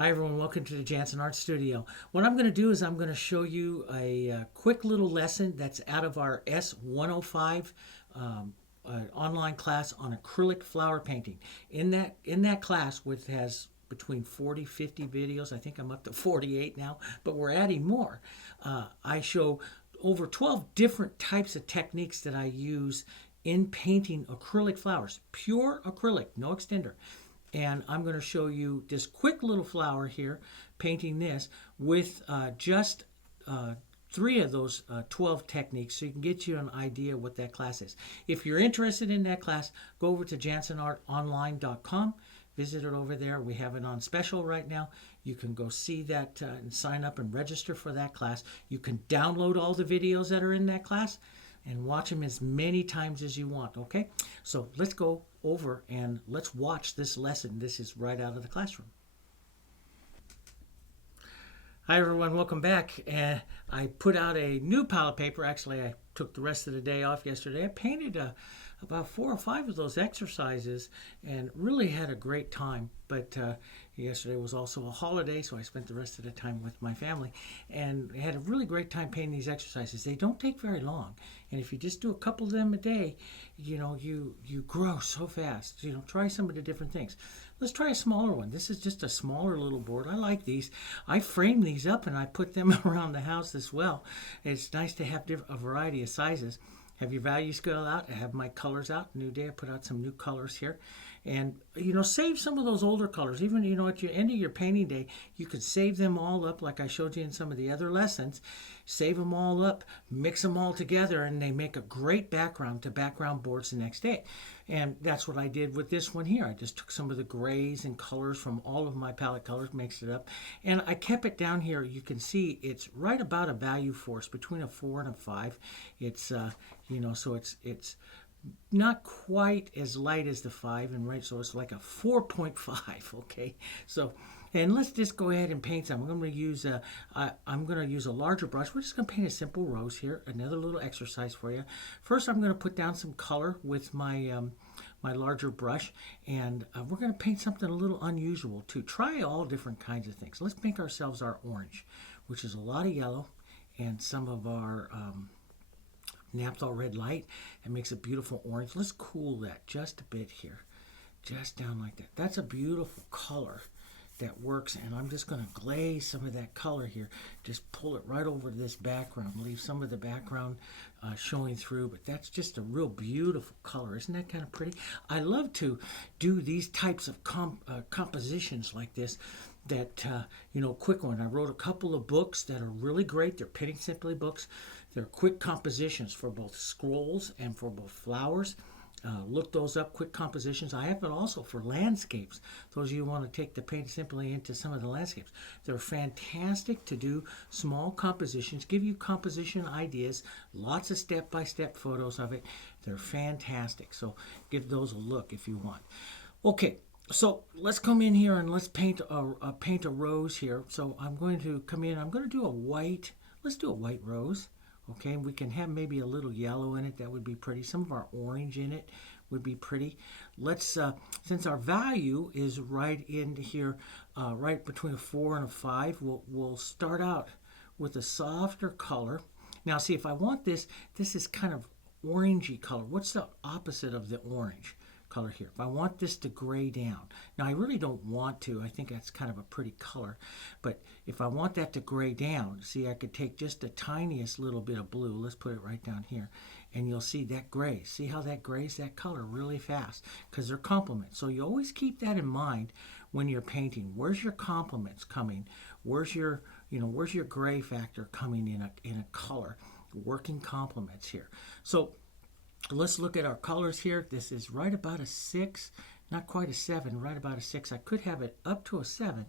Hi everyone, welcome to the Jansen Art Studio. What I'm going to do is I'm going to show you a quick little lesson that's out of our S105 online class on acrylic flower painting. In that class, which has between 40, 50 videos, I think I'm up to 48 now, but we're adding more. I show over 12 different types of techniques that I use in painting acrylic flowers. Pure acrylic, no extender. And I'm going to show you this quick little flower here, painting this with just 3 of those 12 techniques, so you can get you an idea what that class is. If you're interested in that class, go over to jansenartonline.com. Visit it over there. We have it on special right now. You can go see that and sign up and register for that class. You can download all the videos that are in that class and watch them as many times as you want, okay? So let's go over and let's watch this lesson. This is right out of the classroom. Hi everyone, welcome back. I put out a new palette paper. Actually, I took the rest of the day off yesterday. I painted about 4 or 5 of those exercises and really had a great time. But yesterday was also a holiday, so I spent the rest of the time with my family and had a really great time painting these exercises. They don't take very long, and if you just do a couple of them a day, you grow so fast. Try some of the different things. Let's try a smaller one. This is just a smaller little board. I like these. I frame these up and I put them around the house as well. It's nice to have a variety of sizes. Have your value scale out. I have my colors out. New day, I put out some new colors here. And, save some of those older colors. Even, at your end of your painting day, you could save them all up like I showed you in some of the other lessons. Save them all up, mix them all together, and they make a great background to background boards the next day. And that's what I did with this one here. I just took some of the grays and colors from all of my palette colors, mixed it up, and I kept it down here. You can see it's right about a value force, between a 4 and a 5. It's, so it's not quite as light as the 5, and right, so it's like a 4.5. Okay, so and let's just go ahead and paint some. I'm going to use a larger brush. We're just going to paint a simple rose here. Another little exercise for you. First, I'm going to put down some color with my my larger brush, and we're going to paint something a little unusual too. Try all different kinds of things. Let's make ourselves our orange, which is a lot of yellow, and some of our naphthol red light. It makes a beautiful orange. Let's cool that just a bit here, just down like that. That's a beautiful color that works, and I'm just going to glaze some of that color here. Just pull it right over this background, leave some of the background showing through, but that's just a real beautiful color. Isn't that kind of pretty? I love to do these types of compositions like this, that quick one. I wrote a couple of books that are really great. They're Painting Simply books. They're quick compositions for both scrolls and for both flowers. Look those up, quick compositions. I have it also for landscapes. Those of you who want to take the Paint Simply into some of the landscapes. They're fantastic to do small compositions, give you composition ideas, lots of step-by-step photos of it. They're fantastic. So give those a look if you want. Okay, so let's come in here and let's paint a rose here. So I'm going to come in, I'm going to do a white, let's do a white rose. Okay, we can have maybe a little yellow in it. That would be pretty. Some of our orange in it would be pretty. Let's, since our value is right in here, right between a 4 and a 5, we'll start out with a softer color. Now, see, if I want this is kind of orangey color. What's the opposite of the orange color here? If I want this to gray down, now I really don't want to. I think that's kind of a pretty color, but if I want that to gray down, see, I could take just the tiniest little bit of blue. Let's put it right down here, and you'll see that gray. See how that grays that color really fast, because they're complements. So you always keep that in mind when you're painting. Where's your complements coming? Where's your where's your gray factor coming in a color? Working complements here. So let's look at our colors here. This is right about a 6, not quite a 7, right about a 6. I could have it up to a 7,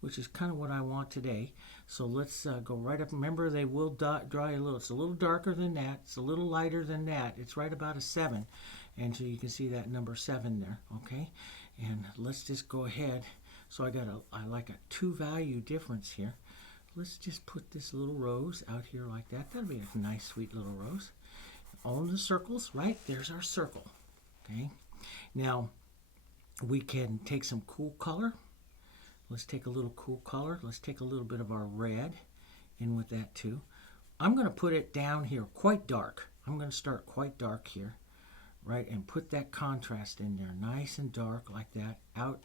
which is kind of what I want today. So let's go right up. Remember, they will dry a little. It's a little darker than that. It's a little lighter than that. It's right about a 7. And so you can see that number 7 there, okay? And let's just go ahead. So I like a 2 value difference here. Let's just put this little rose out here like that. That'll be a nice, sweet little rose. All the circles, right? There's our circle. Okay. Now, we can take some cool color. Let's take a little cool color. Let's take a little bit of our red in with that too. I'm going to put it down here quite dark. I'm going to start quite dark here, right, and put that contrast in there, nice and dark like that, out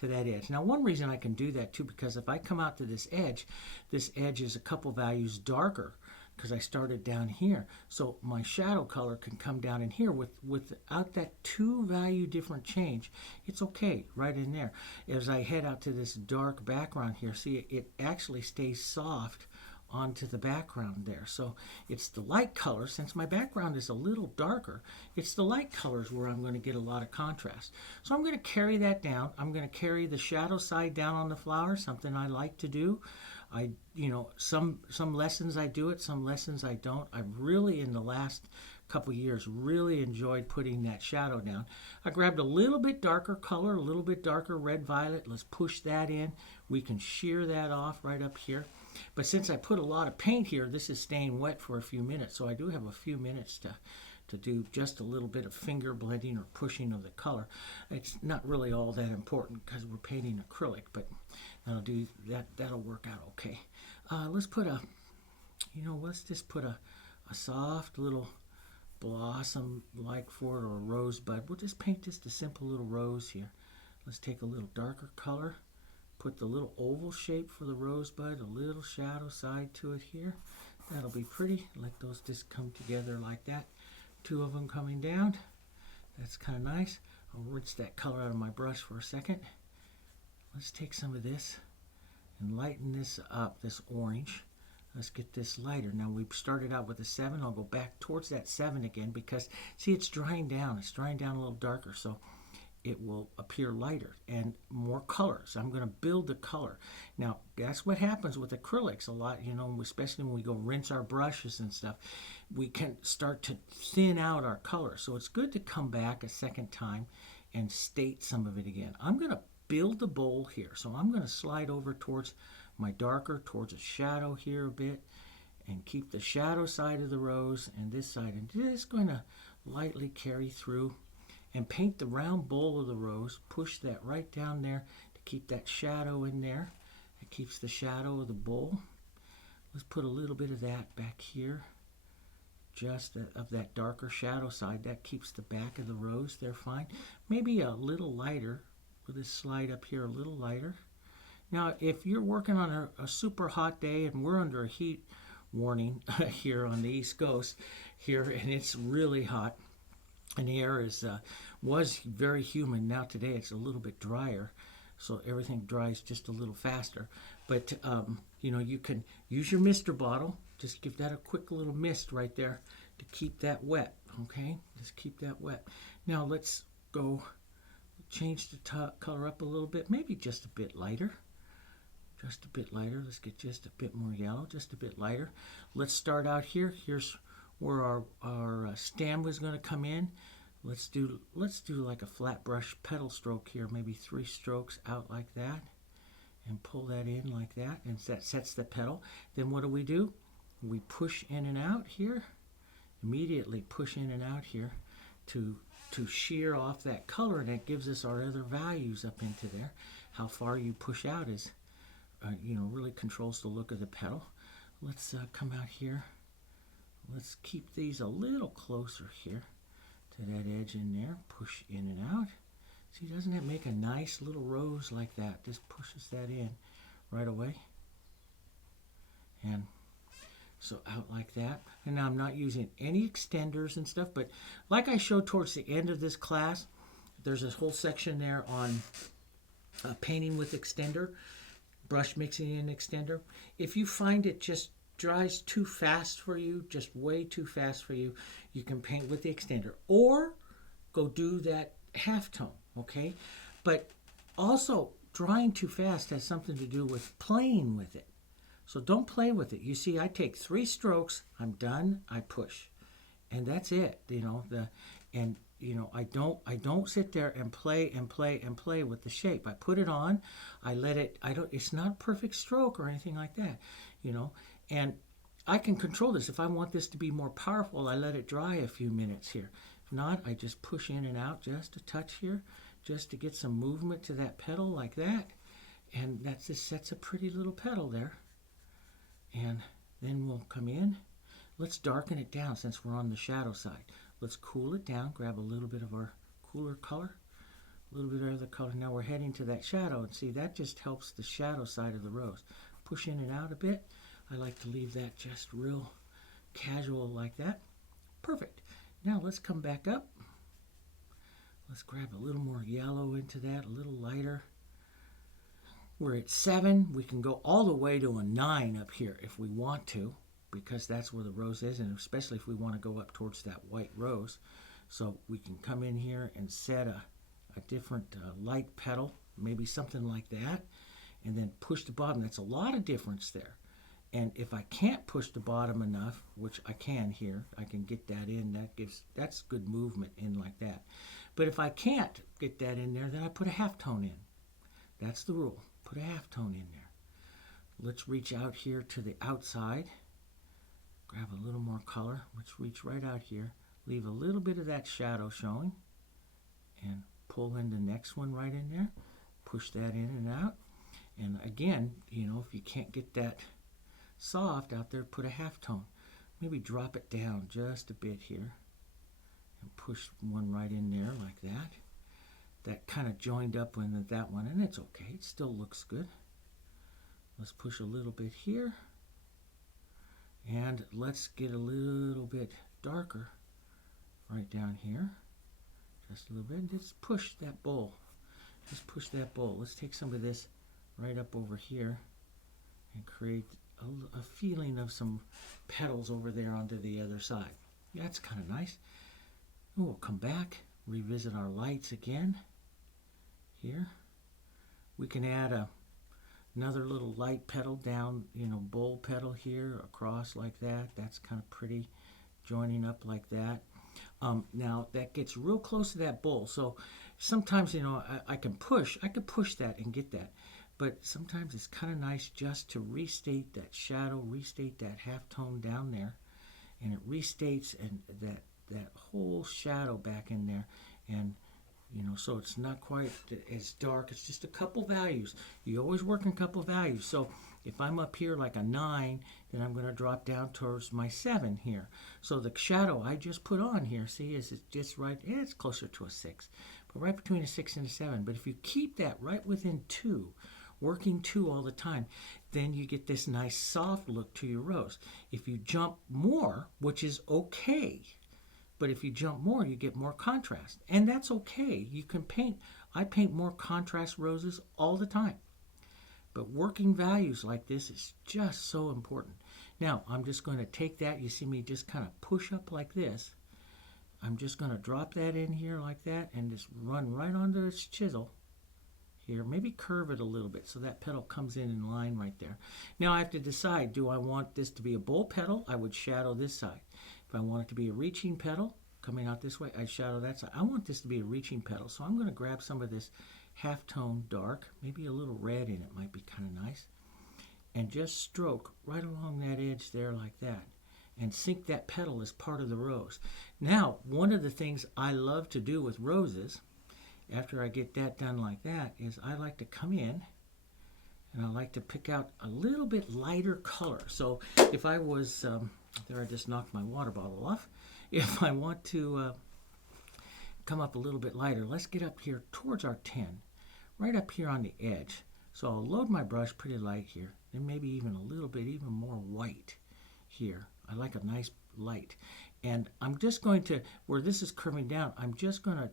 to that edge. Now, one reason I can do that too, because if I come out to this edge is a couple values darker because I started down here. So my shadow color can come down in here without that 2 value different change. It's okay right in there. As I head out to this dark background here, see, it actually stays soft onto the background there. So it's the light color, since my background is a little darker, it's the light colors where I'm going to get a lot of contrast. So I'm going to carry that down. I'm going to carry the shadow side down on the flower, something I like to do. Some lessons I do it, some lessons I don't. I've really, in the last couple years, really enjoyed putting that shadow down. I grabbed a little bit darker color, a little bit darker red violet. Let's push that in. We can shear that off right up here. But since I put a lot of paint here, this is staying wet for a few minutes. So I do have a few minutes to do just a little bit of finger blending or pushing of the color. It's not really all that important because we're painting acrylic, but that'll work out okay. Let's put let's just put a soft little blossom like for it, or a rosebud. We'll just paint just a simple little rose here. Let's take a little darker color, put the little oval shape for the rosebud, a little shadow side to it here. That'll be pretty. Let those just come together like that. 2 of them coming down. That's kind of nice. I'll rinse that color out of my brush for a second. Let's take some of this and lighten this up, this orange. Let's get this lighter. Now we started out with a 7. I'll go back towards that 7 again because, see, it's drying down. It's drying down a little darker, so it will appear lighter and more colors. I'm going to build the color. Now, that's what happens with acrylics a lot, especially when we go rinse our brushes and stuff. We can start to thin out our color. So it's good to come back a second time and state some of it again. I'm going to build the bowl here. So I'm going to slide over towards my darker, towards a shadow here a bit, and keep the shadow side of the rose and this side. And just going to lightly carry through and paint the round bowl of the rose. Push that right down there to keep that shadow in there. It keeps the shadow of the bowl. Let's put a little bit of that back here, just of that darker shadow side. That keeps the back of the rose there fine. Maybe a little lighter with this slide up here, a little lighter. Now, if you're working on a super hot day, and we're under a heat warning here on the East Coast here, and it's really hot, and the air was very humid. Now today it's a little bit drier, so everything dries just a little faster. But you can use your mister bottle. Just give that a quick little mist right there to keep that wet. Okay, just keep that wet. Now let's go change the color up a little bit, maybe just a bit lighter. Just a bit lighter. Let's get just a bit more yellow, just a bit lighter. Let's start out here. Here's where our stem was going to come in. Let's do like a flat brush petal stroke here, maybe 3 strokes out like that, and pull that in like that, and that sets the petal. Then what do? We push in and out here. Immediately push in and out here to shear off that color, and that gives us our other values up into there. How far you push out is, really controls the look of the petal. Let's come out here. Let's keep these a little closer here to that edge in there. Push in and out. See, doesn't that make a nice little rose like that? Just pushes that in right away. And so out like that. And now I'm not using any extenders and stuff, but like I showed towards the end of this class, there's this whole section there on painting with extender, brush mixing in extender. If you find it just dries too fast for you, just way too fast for you, you can paint with the extender or go do that halftone, okay? But also, drying too fast has something to do with playing with it. So don't play with it. You see, I take 3 strokes, I'm done, I push. And that's it, I don't sit there and play with the shape. I put it on, I let it, it's not a perfect stroke or anything like that, and I can control this. If I want this to be more powerful, I let it dry a few minutes here. If not, I just push in and out just a touch here, just to get some movement to that petal like that. And that just sets a pretty little petal there. And then we'll come in. Let's darken it down since we're on the shadow side. Let's cool it down, grab a little bit of our cooler color, a little bit of other color. Now we're heading to that shadow, and see, that just helps the shadow side of the rose. Push in and out a bit. I like to leave that just real casual like that. Perfect. Now let's come back up. Let's grab a little more yellow into that, a little lighter. We're at 7. We can go all the way to a 9 up here if we want to, because that's where the rose is, and especially if we want to go up towards that white rose. So we can come in here and set a different light petal, maybe something like that, and then push the bottom. That's a lot of difference there. And if I can't push the bottom enough, which I can here, I can get that in. That's good movement in like that. But if I can't get that in there, then I put a halftone in. That's the rule. Put a halftone in there. Let's reach out here to the outside. Grab a little more color. Let's reach right out here. Leave a little bit of that shadow showing. And pull in the next one right in there. Push that in and out. And again, you know, if you can't get that soft out there, put a halftone. Maybe drop it down just a bit here. And push one right in there like that. That kind of joined up with that one, and it's okay. It still looks good. Let's push a little bit here. And let's get a little bit darker right down here. Just a little bit. Just push that bowl. Just push that bowl. Let's take some of this right up over here and create a feeling of some petals over there onto the other side. Yeah, that's kind of nice. And we'll come back, revisit our lights again. Here. We can add another little light petal down, you know, bowl petal here across like that. That's kind of pretty, joining up like that. Now that gets real close to that bowl, so sometimes, you know, I can push that and get that, but sometimes it's kind of nice just to restate that shadow, restate that halftone down there, and it restates and that whole shadow back in there, and you know, so it's not quite as dark. It's just a couple values. You always work in a couple values. So if I'm up here like a 9, then I'm going to drop down towards my 7 here. So the shadow I just put on here, see, is it just right? Yeah, it's closer to a 6, but right between a 6 and a 7. But if you keep that right within 2, working 2 all the time, then you get this nice soft look to your rose. If you jump more, which is okay, but if you jump more, you get more contrast. And that's okay. You can paint. I paint more contrast roses all the time. But working values like this is just so important. Now, I'm just going to take that. You see me just kind of push up like this. I'm just going to drop that in here like that and just run right onto this chisel here. Maybe curve it a little bit so that petal comes in line right there. Now I have to decide, do I want this to be a bowl petal? I would shadow this side. If I want it to be a reaching petal, coming out this way, I shadow that side. I want this to be a reaching petal, so I'm going to grab some of this halftone dark, maybe a little red in it might be kind of nice, and just stroke right along that edge there like that, and sink that petal as part of the rose. Now, one of the things I love to do with roses, after I get that done like that, is I like to come in and I like to pick out a little bit lighter color. So if I was, there I just knocked my water bottle off. If I want to come up a little bit lighter, let's get up here towards our 10, right up here on the edge. So I'll load my brush pretty light here, and maybe even a little bit, even more white here. I like a nice light. And I'm just going to, where this is curving down, I'm just going to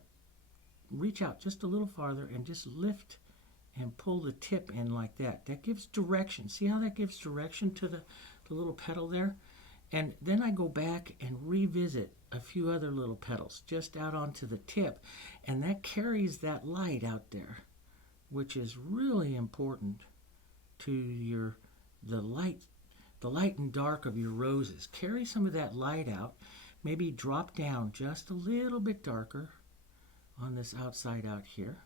reach out just a little farther and just lift and pull the tip in like that. That gives direction. See how that gives direction to the little petal there? And then I go back and revisit a few other little petals just out onto the tip, and that carries that light out there, which is really important to the light and dark of your roses. Carry some of that light out. Maybe drop down just a little bit darker on this outside out here,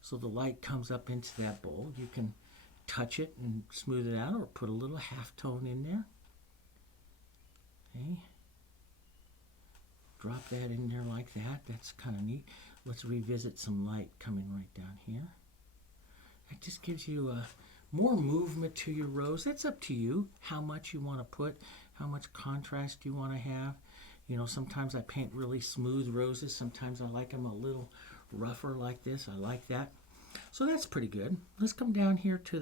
so the light comes up into that bowl. You can touch it and smooth it out, or put a little halftone in there. Okay. Drop that in there like that. That's kind of neat. Let's revisit some light coming right down here. It just gives you more movement to your rose. That's up to you, how much you want to put, how much contrast you want to have. You know, sometimes I paint really smooth roses. Sometimes I like them a little rougher like this. I like that. So that's pretty good. Let's come down here to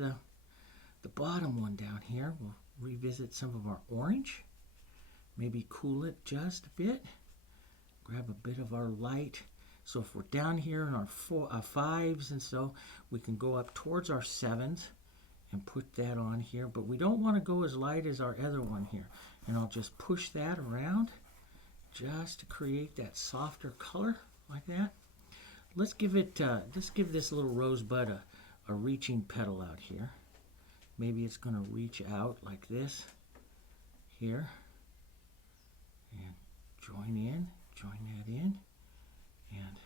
the bottom one down here. We'll revisit some of our orange. Maybe cool it just a bit. Grab a bit of our light. So if we're down here in our fives and so, we can go up towards our sevens and put that on here. But we don't want to go as light as our other one here. And I'll just push that around just to create that softer color like that. Let's give this little rosebud a reaching petal out here. Maybe it's going to reach out like this here. And join that in. And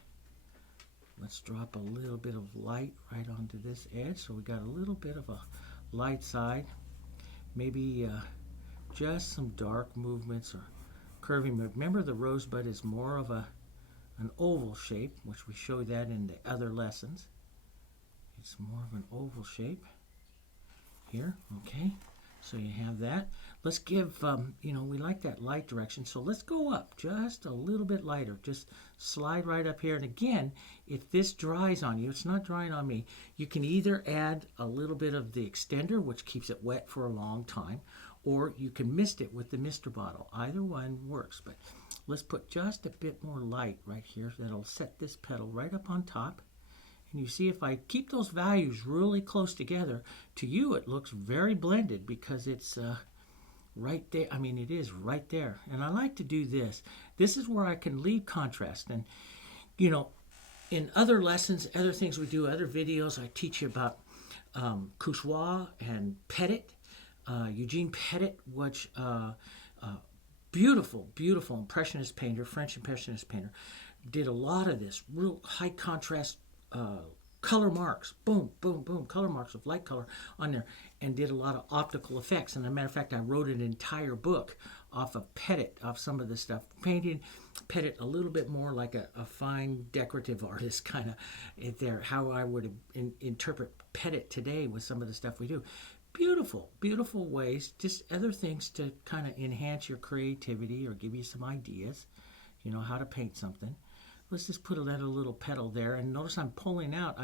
let's drop a little bit of light right onto this edge. So we got a little bit of a light side. Maybe just some dark movements or curving. But remember, the rosebud is more of an oval shape, which we show that in the other lessons. It's more of an oval shape here. Okay, so you have that. Let's give, we like that light direction, so let's go up just a little bit lighter. Just slide right up here. And again, if this dries on you, it's not drying on me, you can either add a little bit of the extender, which keeps it wet for a long time, or you can mist it with the mister bottle. Either one works, but let's put just a bit more light right here. That'll set this petal right up on top. And you see, if I keep those values really close together, to you it looks very blended because it's right there. I mean, it is right there. And I like to do this. This is where I can leave contrast. And, you know, in other lessons, other things we do, other videos, I teach you about Couchoir and Petit. Eugene Petit, which beautiful, beautiful Impressionist painter, French Impressionist painter, did a lot of this real high contrast color marks, boom, boom, boom, color marks of light color on there, and did a lot of optical effects. And as a matter of fact, I wrote an entire book off of Petit, off some of this stuff, painting Petit a little bit more like a fine decorative artist kind of there, how I would interpret Petit today with some of the stuff we do. Beautiful, beautiful ways, just other things to kind of enhance your creativity or give you some ideas, you know, how to paint something. Let's just put a little petal there, and notice I'm pulling out.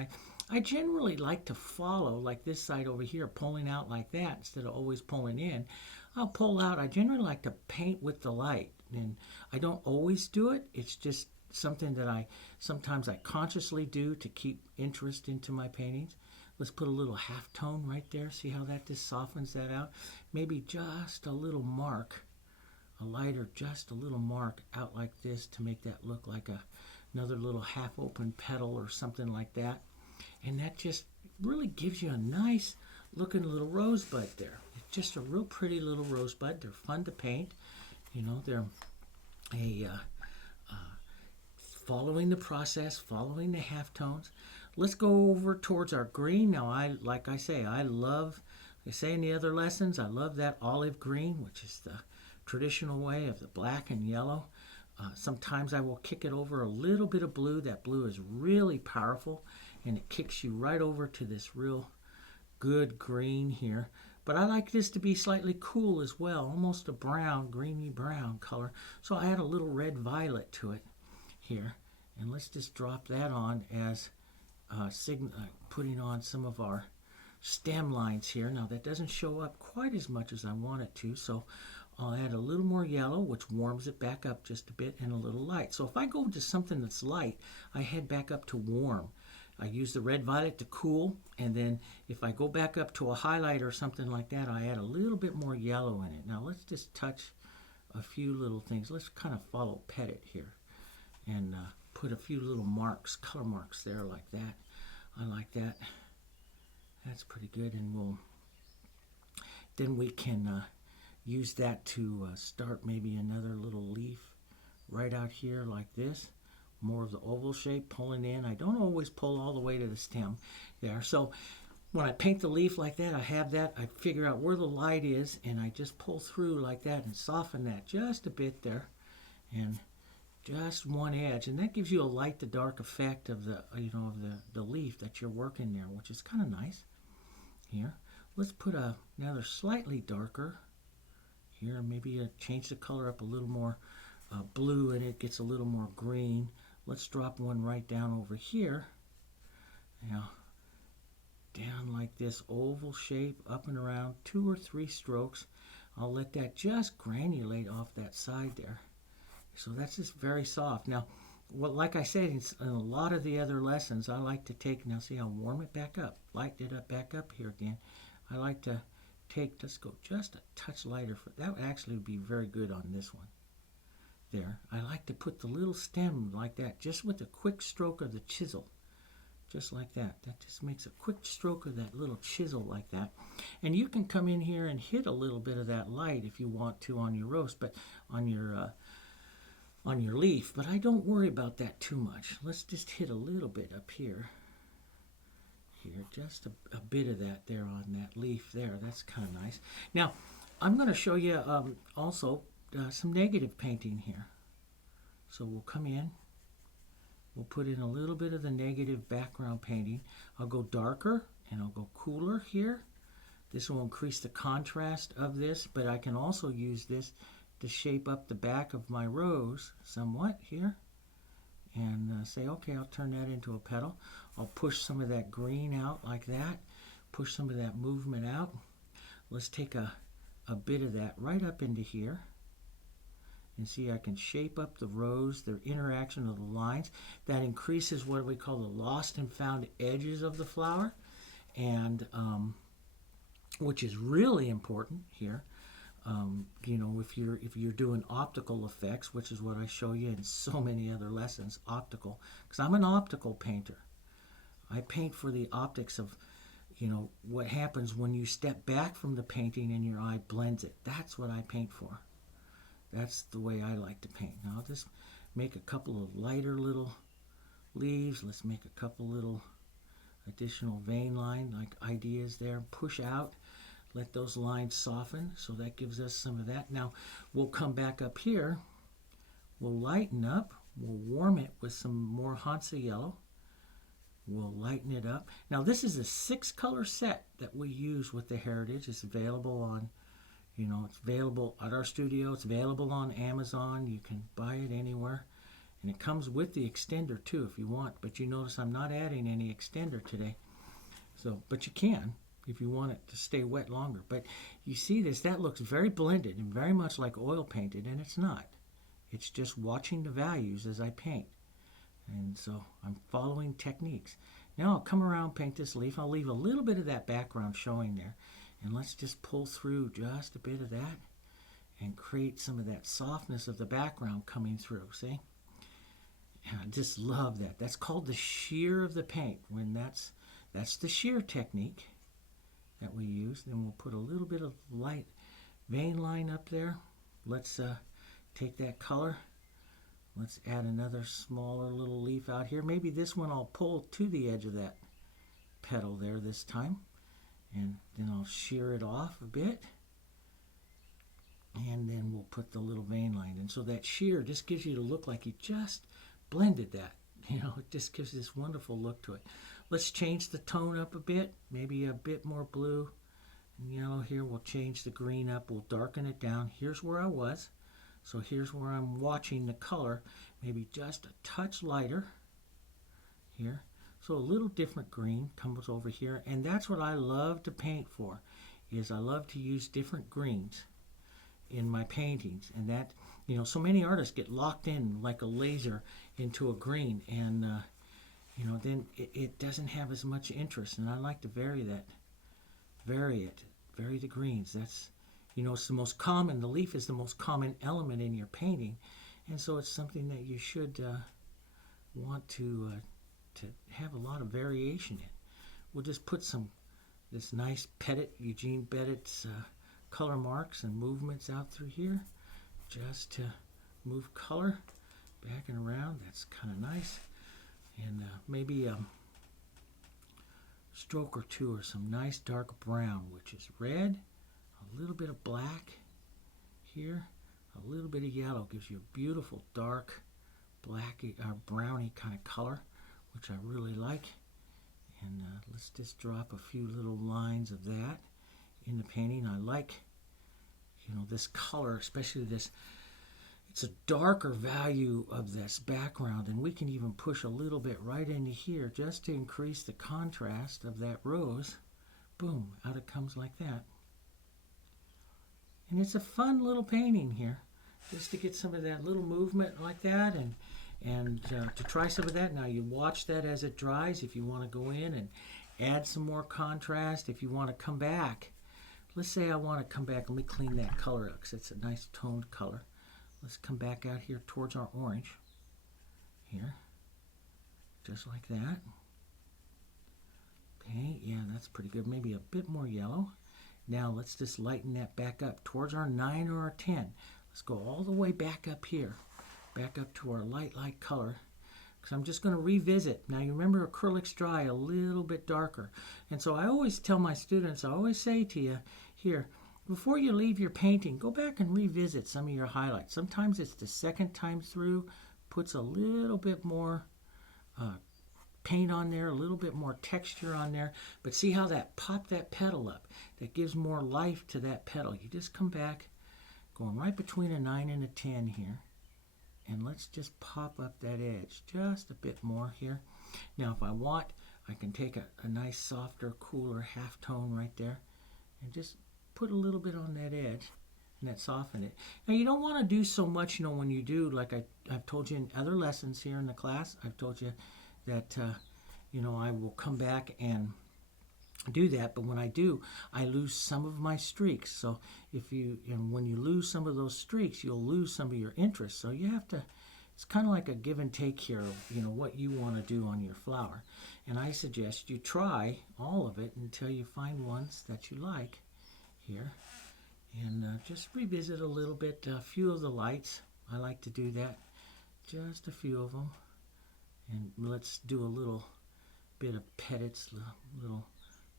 I generally like to follow, like this side over here, pulling out like that instead of always pulling in. I'll pull out. I generally like to paint with the light, and I don't always do it. It's just something that sometimes I consciously do to keep interest into my paintings. Let's put a little half tone right there. See how that just softens that out? Maybe just a little mark, a lighter, just a little mark out like this to make that look like another little half open petal or something like that. And that just really gives you a nice looking little rosebud there. It's just a real pretty little rosebud. They're fun to paint. You know, they're following the process, following the halftones. Let's go over towards our green. Now, like I say in the other lessons, I love that olive green, which is the traditional way of the black and yellow. Sometimes I will kick it over a little bit of blue. That blue is really powerful, and it kicks you right over to this real good green here. But I like this to be slightly cool as well, almost a brown, greeny brown color. So I add a little red violet to it here. And let's just drop that on as putting on some of our stem lines here. Now that doesn't show up quite as much as I want it to, so I'll add a little more yellow, which warms it back up just a bit, and a little light. So if I go to something that's light, I head back up to warm. I use the red violet to cool, and then if I go back up to a highlight or something like that, I add a little bit more yellow in it. Now let's just touch a few little things. Let's kind of follow Petit here and put a few little marks, color marks there like that. I like that. That's pretty good, and then we can use that to start maybe another little leaf right out here like this. More of the oval shape, pulling in. I don't always pull all the way to the stem there. So when I paint the leaf like that, I have that. I figure out where the light is, and I just pull through like that and soften that just a bit there. And just one edge, and that gives you a light to dark effect of the the leaf that you're working there, which is kind of nice. Here, let's put another slightly darker here. Maybe change the color up a little more blue, and it gets a little more green. Let's drop one right down over here. Now, down like this, oval shape, up and around, 2 or 3 strokes. I'll let that just granulate off that side there. So that's just very soft. Now, well, like I said, in a lot of the other lessons, I like to take, now see, I'll warm it back up, light it up back up here again. I like to take, let's go just a touch lighter. That would actually be very good on this one. There, I like to put the little stem like that, just with a quick stroke of the chisel. Just like that. That just makes a quick stroke of that little chisel like that. And you can come in here and hit a little bit of that light if you want to on your rose, but on your leaf. But I don't worry about that too much. Let's just hit a little bit up here. Here, just a bit of that there on that leaf there. That's kind of nice. Now, I'm going to show you also some negative painting here. So we'll come in. We'll put in a little bit of the negative background painting. I'll go darker and I'll go cooler here. This will increase the contrast of this, but I can also use this to shape up the back of my rose somewhat here. And say, okay, I'll turn that into a petal. I'll push some of that green out like that. Push some of that movement out. Let's take a bit of that right up into here. And see, I can shape up the rose, the interaction of the lines. That increases what we call the lost and found edges of the flower, and which is really important here. If you're doing optical effects, which is what I show you in so many other lessons, optical, because I'm an optical painter. I paint for the optics of, what happens when you step back from the painting and your eye blends it. That's what I paint for. That's the way I like to paint. Now I'll just make a couple of lighter little leaves. Let's make a couple little additional vein line like ideas there. Push out. Let those lines soften. So that gives us some of that. Now we'll come back up here. We'll lighten up. We'll warm it with some more Hansa yellow. We'll lighten it up. Now this is a 6-color set that we use with the Heritage. It's available on it's available at our studio. It's available on Amazon. You can buy it anywhere. And it comes with the extender too if you want. But you notice I'm not adding any extender today. But you can if you want it to stay wet longer. But you see this, that looks very blended and very much like oil painted, and it's not. It's just watching the values as I paint. And so I'm following techniques. Now I'll come around, paint this leaf. I'll leave a little bit of that background showing there. And let's just pull through just a bit of that and create some of that softness of the background coming through, see? And I just love that. That's called the shear of the paint. When that's the shear technique that we use. Then we'll put a little bit of light vein line up there. Let's take that color. Let's add another smaller little leaf out here. Maybe this one I'll pull to the edge of that petal there this time. And then I'll shear it off a bit. And then we'll put the little vein line in. So that shear just gives you to look like you just blended that. It just gives this wonderful look to it. Let's change the tone up a bit. Maybe a bit more blue and yellow here. We'll change the green up. We'll darken it down. Here's where I was. So here's where I'm watching the color. Maybe just a touch lighter here. So a little different green comes over here, and that's what I love to paint for, is I love to use different greens in my paintings. And that, so many artists get locked in like a laser into a green, and then it doesn't have as much interest. And I like to vary the greens. That's, it's the most common, the leaf is the most common element in your painting, and so it's something that you should want to have a lot of variation in. We'll just put this nice Eugene Pettit's color marks and movements out through here, just to move color back and around. That's kind of nice. And maybe a stroke or two or some nice dark brown, which is red, a little bit of black here, a little bit of yellow gives you a beautiful dark blacky or browny kind of color, which I really like. And let's just drop a few little lines of that in the painting. I like, this color, especially this. It's a darker value of this background, and we can even push a little bit right into here just to increase the contrast of that rose. Boom, out it comes like that. And it's a fun little painting here, just to get some of that little movement like that, and to try some of that. Now you watch that as it dries if you want to go in and add some more contrast. If you want to come back, let's say I want to come back, let me clean that color up because it's a nice toned color. Let's come back out here towards our orange here, just like that. Okay, yeah, that's pretty good. Maybe a bit more yellow. Now let's just lighten that back up towards our 9 or our 10. Let's go all the way back up here, back up to our light color, because I'm just going to revisit. Now you remember acrylics dry a little bit darker, and so I always tell my students, I always say to you here, before you leave your painting, go back and revisit some of your highlights. Sometimes it's the second time through, puts a little bit more paint on there, a little bit more texture on there. But see how that popped that petal up? That gives more life to that petal. You just come back, going right between a 9 and a 10 here. And let's just pop up that edge just a bit more here. Now if I want, I can take a nice softer, cooler half tone right there and just put a little bit on that edge and that soften it. Now you don't want to do so much, when you do, like I've told you in other lessons here in the class, I've told you that, I will come back and do that, but when I do, I lose some of my streaks. So when you lose some of those streaks, you'll lose some of your interest. So you have to, it's kind of like a give and take here of, what you want to do on your flower. And I suggest you try all of it until you find ones that you like here. And just revisit a little bit, a few of the lights. I like to do that, just a few of them. And let's do a little bit of pettits, little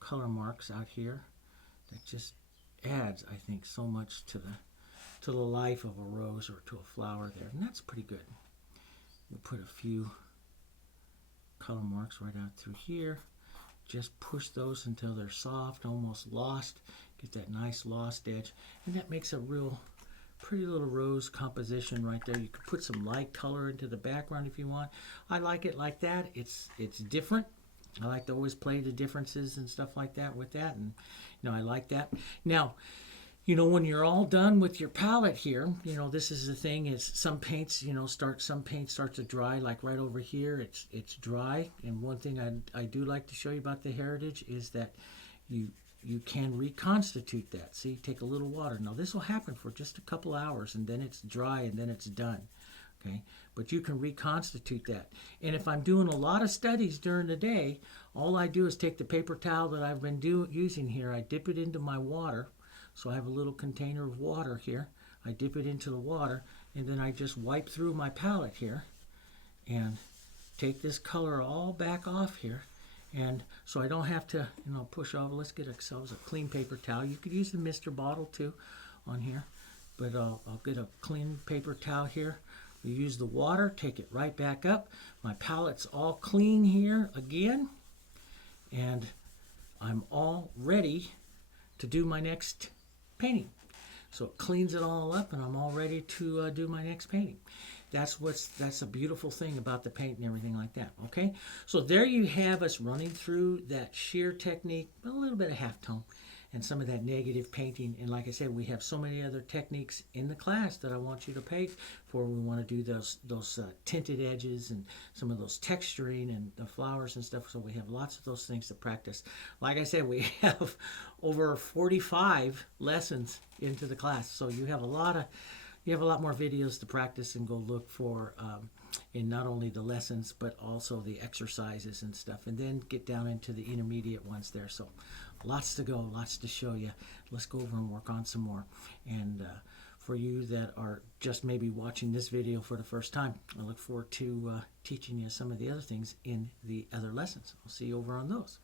color marks out here. That just adds, I think, so much to the life of a rose or to a flower there. And that's pretty good. We'll put a few color marks right out through here. Just push those until they're soft, almost lost. Get that nice lost edge. And that makes a real pretty little rose composition right there. You could put some light color into the background if you want. I like it like that. It's different. I like to always play the differences and stuff like that with that, and I like that. Now, when you're all done with your palette here, this is the thing is some paints, some paint starts to dry, like right over here. It's dry, and one thing I do like to show you about the Heritage is that you can reconstitute that. See, take a little water. Now this will happen for just a couple hours, and then it's dry, and then it's done. Okay, but you can reconstitute that. And if I'm doing a lot of studies during the day, all I do is take the paper towel that I've been using here. I dip it into my water. So I have a little container of water here. I dip it into the water, and then I just wipe through my palette here and take this color all back off here. And so I don't have to, push over. Let's get ourselves a clean paper towel. You could use the Mister bottle too on here, but I'll get a clean paper towel here. We use the water, take it right back up. My palette's all clean here again, and I'm all ready to do my next painting. So it cleans it all up, and I'm all ready to do my next painting. That's a beautiful thing about the paint and everything like that. Okay, so there you have us running through that sheer technique, a little bit of halftone, and some of that negative painting. And like I said, we have so many other techniques in the class that I want you to pay for. We want to do those tinted edges and some of those texturing and the flowers and stuff. So we have lots of those things to practice. Like I said, we have over 45 lessons into the class. So you have a lot more videos to practice and go look for in not only the lessons, but also the exercises and stuff. And then get down into the intermediate ones there. So lots to go, lots to show you. Let's go over and work on some more. And for you that are just maybe watching this video for the first time, I look forward to teaching you some of the other things in the other lessons. I'll see you over on those.